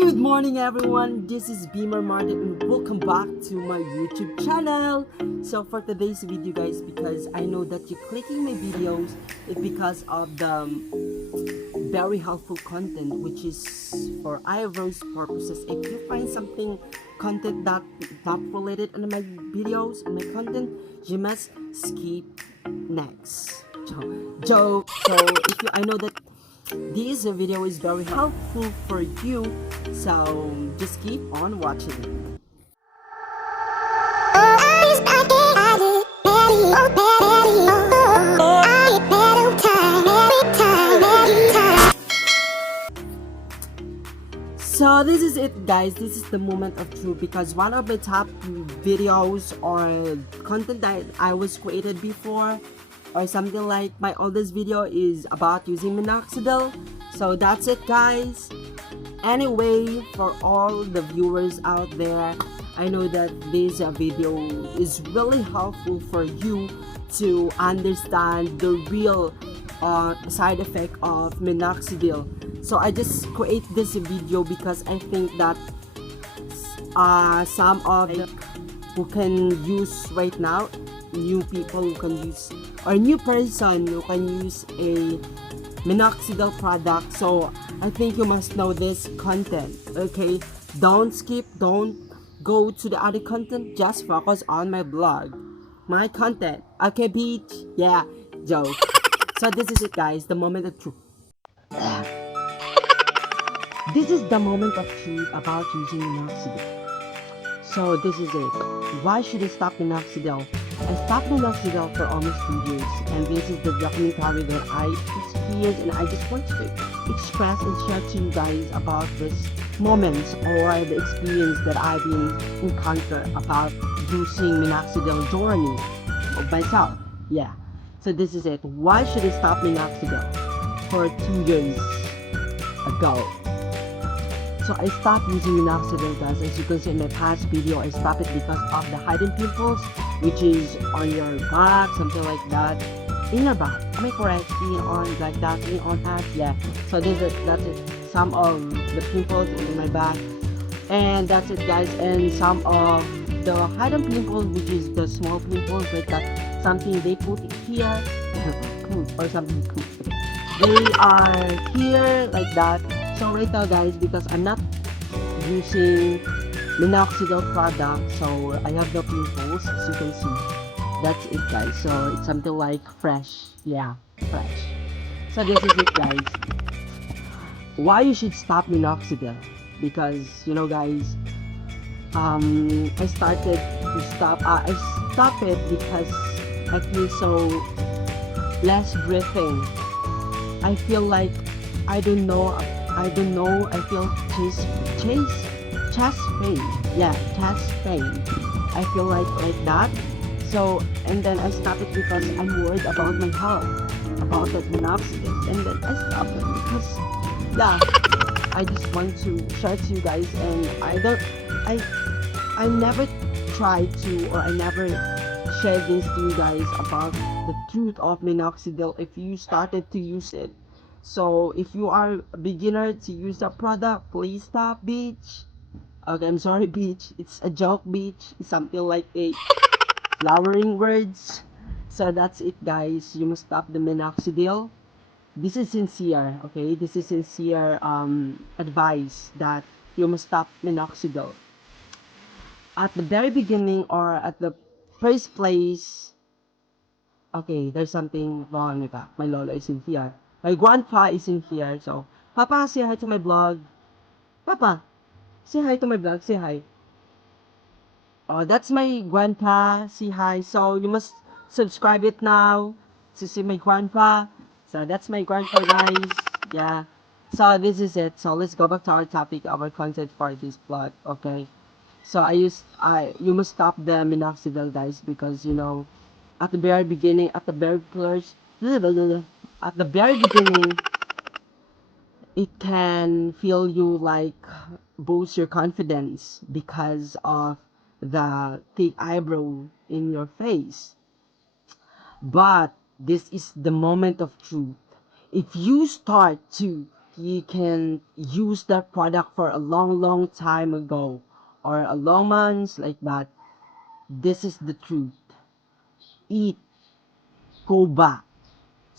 Good morning everyone, this is Beamer Martin and welcome back to my YouTube channel. So for today's video guys, because I know that you're clicking my videos, it's because of the very helpful content which is for eyebrows purposes. If you find something content that not related in my videos and my content, you must skip next. Joke. So if you, I know that this video is very helpful for you, so just keep on watching. So this is it guys, this is the moment of truth, because one of the top videos or content that I was created before or something like my oldest video is about using Minoxidil. So that's it guys. Anyway, for all the viewers out there, I know that this video is really helpful for you to understand the real side effect of Minoxidil. So I just create this video because I think that some of the who can use right now, new people who can use, or new person who can use a Minoxidil product. So I think you must know this content. Okay, don't skip, don't go to the other content, just focus on my blog, my content. Okay beach, yeah, joke. So this is it guys, the moment of truth. This is the moment of truth about using Minoxidil. So this is it. Why should I stop Minoxidil? I stopped Minoxidil for almost 2 years, and this is the documentary that I experienced, and I just want to express and share to you guys about this moments or the experience that I've been encountered about using Minoxidil journey of myself. Yeah. So this is it. Why should I stop Minoxidil? For 2 years ago, so I stopped using Minoxidil guys. As you can see in my past video, I stopped it because of the hidden pimples, which is on your back, something like that. In your back, am I correct? In on like that, in on that, yeah. So this is that's it. Some of the pimples in my back, and that's it guys. And some of the hidden pimples, which is the small pimples like that, something they put it here, or something cool. They are here like that. So right now guys, because I'm not using Minoxidil product, so I have no pimples, as you can see. That's it guys. So it's something like fresh. Yeah, fresh. So this is it guys. Why you should stop Minoxidil? Because you know guys, I started to stop. I stopped it because I feel so less breathing. I feel like I don't know. I feel chest pain. Yeah, chest pain. I feel like that. So and then I stopped it because I'm worried about my health, about that Minoxidil, and then I stopped it because yeah, I just want to share to you guys, and I never tried to, or I never share this to you guys about the truth of Minoxidil if you started to use it. So if you are a beginner to use the product, please stop beach. Okay, I'm sorry beach, it's a joke beach, it's something like a flowering words. So that's it guys, you must stop the Minoxidil. This is sincere, okay, this is sincere advice that you must stop Minoxidil. At the very beginning, or at the first place, okay, there's something wrong with that. My lolo is in here. My grandpa is in here. So, Papa, say hi to my vlog. Papa, say hi to my vlog. Say hi. Oh, that's my grandpa. Say hi. So, you must subscribe it now to see my grandpa. So, that's my grandpa, guys. Yeah. So, this is it. So, let's go back to our topic, our content for this vlog. Okay. So, you must stop the Minoxidil, guys, because, you know, at the very beginning, at the very first, at the very beginning, it can feel you like boost your confidence because of the thick eyebrow in your face. But this is the moment of truth. If you start to you can use that product for a long time ago or a long months like that. This is the truth. Eat, go back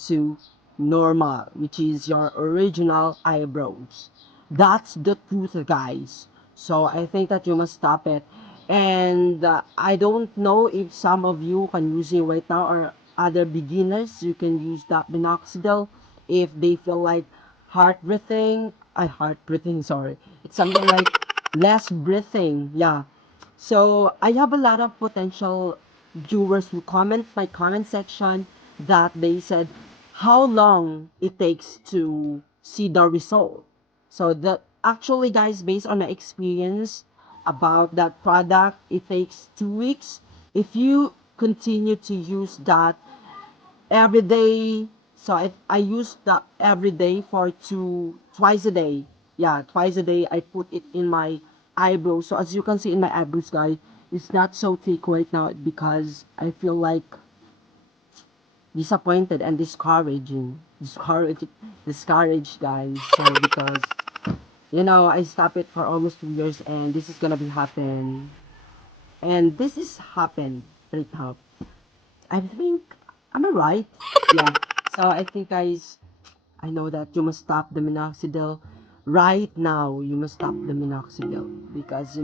to normal, which is your original eyebrows. That's the truth, guys. So I think that you must stop it. And I don't know if some of you can use it right now or other beginners. You can use that minoxidil if they feel like heart breathing, sorry. It's something like less breathing. Yeah, so I have a lot of potential viewers who comment my comment section that they said how long it takes to see the result. So that actually, guys, based on my experience about that product, it takes 2 weeks. If you continue to use that every day, so I use that every day for twice a day. Yeah, twice a day I put it in my eyebrows. So as you can see in my eyebrows, guys, it's not so thick right now because I feel like disappointed and discouraged, guys. So because I stopped it for almost 2 years and this is gonna be happen, and this is happened right now. I think, am I right? Yeah. So I think, guys, I know that you must stop the minoxidil right now. You must stop the minoxidil because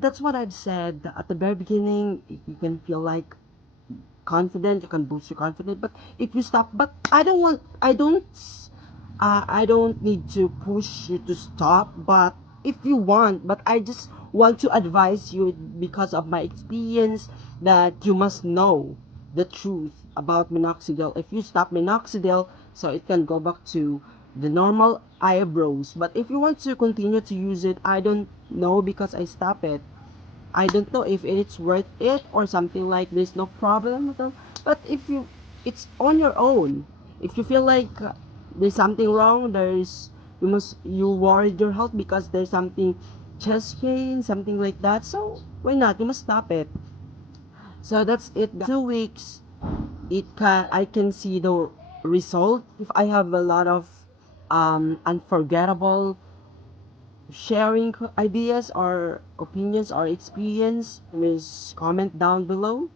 that's what I've said at the very beginning. You can feel like confident, you can boost your confidence, but if you stop, but I don't need to push you to stop, but if you want, but I just want to advise you because of my experience that you must know the truth about minoxidil. If you stop minoxidil, so it can go back to the normal eyebrows, but if you want to continue to use it, I don't know because I stop it. I don't know if it's worth it or something like there's no problem with them. But if it's on your own. If you feel like there's something wrong, you worried your health because there's something, chest pain, something like that. So why not? You must stop it. So that's it. 2 weeks, I can see the result. If I have a lot of unforgettable sharing ideas or opinions or experience, please comment down below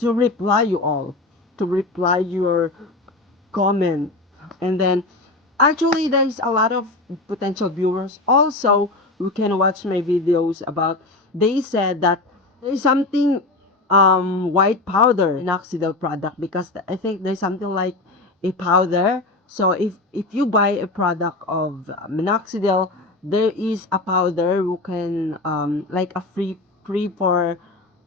to reply you all, to reply your comment. And then actually there's a lot of potential viewers also who can watch my videos about, they said that there's something white powder minoxidil product because I think there's something like a powder. So if you buy a product of minoxidil, there is a powder who can like a free for,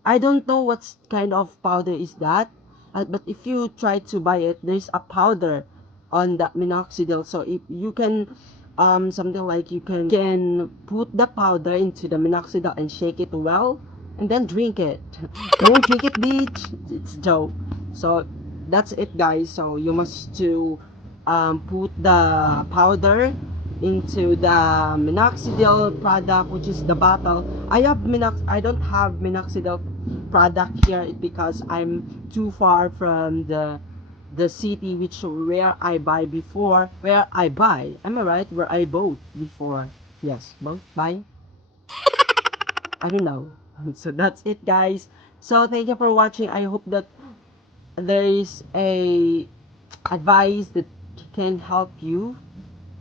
I don't know what kind of powder is that, but if you try to buy it, there's a powder on that minoxidil. So if you can, something like you can put the powder into the minoxidil and shake it well, and then drink it. Don't drink it, bitch. It's joke. So that's it, guys. So you must to put the powder into the minoxidil product, which is the bottle. I don't have minoxidil product here because I'm too far from the city which where I buy before, where I buy. Am I right? Where I bought before. Yes, both buy. I don't know. So that's it, guys. So thank you for watching. I hope that there is a advice that can help you.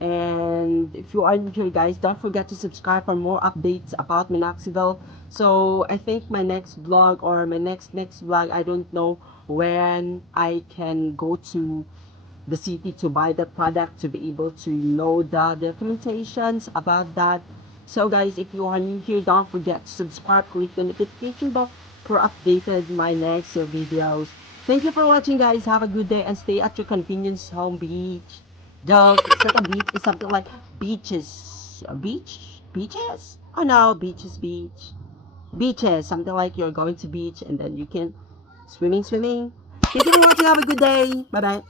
And if you are new here, guys, don't forget to subscribe for more updates about minoxidil. So I think my next vlog or my next vlog, I don't know when I can go to the city to buy the product to be able to know the documentations about that. So guys, if you are new here, don't forget to subscribe, click the notification bell for updated my next videos. Thank you for watching, guys. Have a good day and stay at your convenience home beach. No, it's not a beach, it's something like beaches. A beach? Beaches? Oh no, beach. Beaches, something like you're going to beach and then you can swimming. Thank you for watching, have a good day. Bye bye.